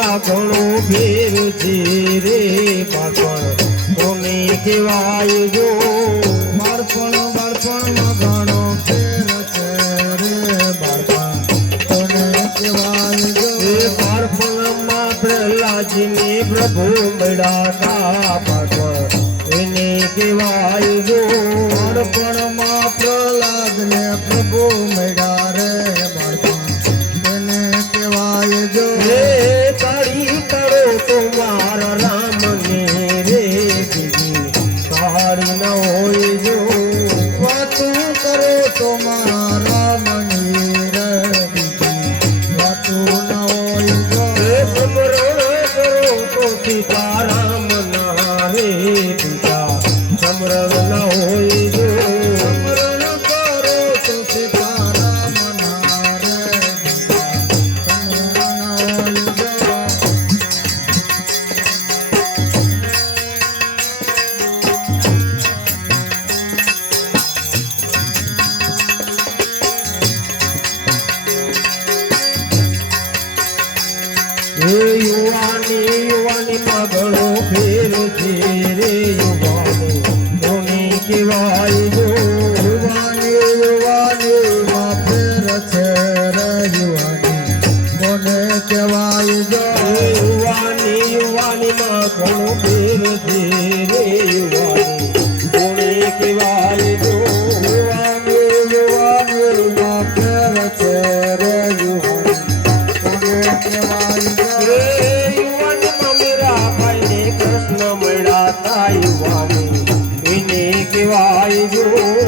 માં ઘણો ફેર છે રે બાળપણ કોને કેવાય જો? બાળપણ, બાળપણમાં ઘણો ફેર છે રે બાળપણ. કોને કહેવાય જો? એ બાળપણમાં પ્રહલાદજીને પ્રભુ મળ્યા બાળપણ એને કેવાય જો? બાળપણમાં પ્રહલાદને પ્રભુ મળ્યા રે બાળપણ. એને કેવાય જો? મારા રામ ને રે તારી ન હોય જો વાતું કરે તો વાતું ન હોય જો કરો તો પિતા હે યુવાની યુવાની પગડો ફેર છે રે યુવાની. કોને કહેવાય યુવાની યુવાની વાપર છે રે યુવાની. કોને કહેવાય જો યુવાની યુવાની પગડો ફેર છે રે યુવાની. કોને કહેવાય જો યુવાની યુવાની વાપર છે રે યુવાની. કોને કહેવાય You.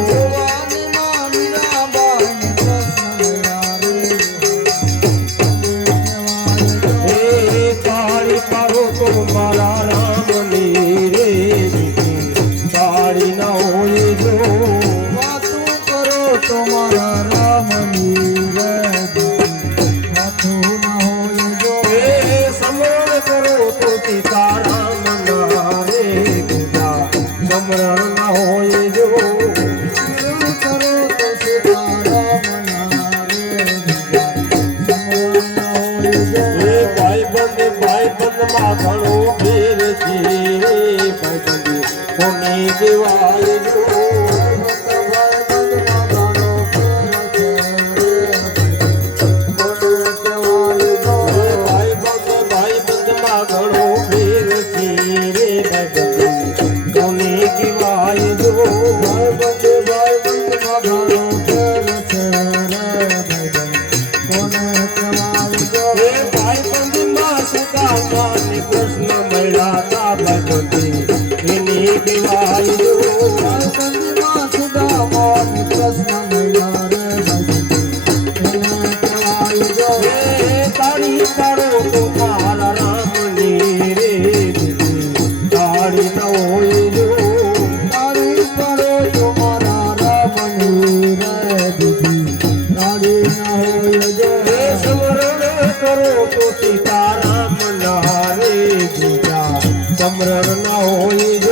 ઘણું ફેર છે ભાઈ સમરણ ના હોય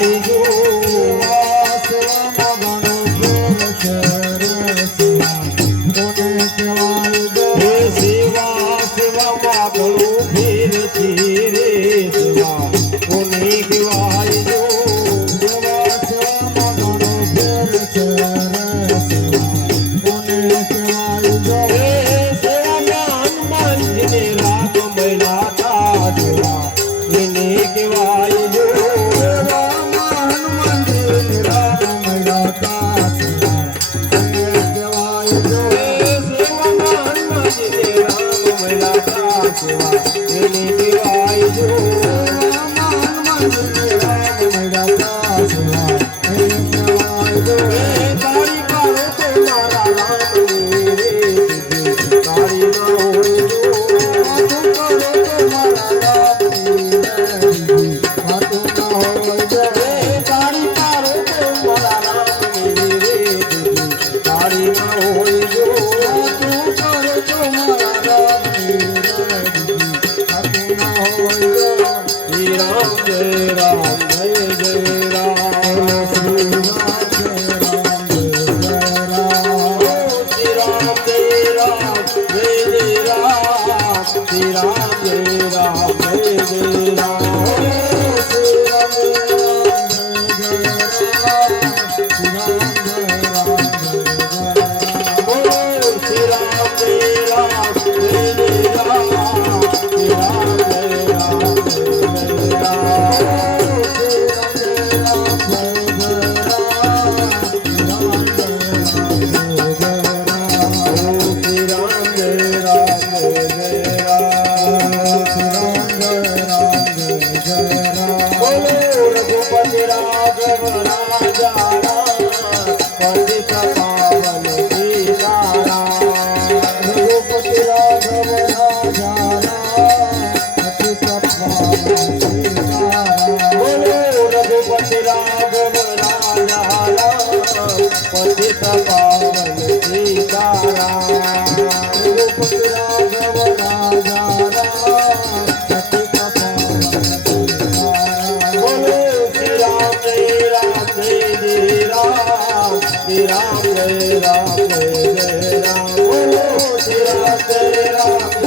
शिवाय રામ રામ જય રામ જય રામ.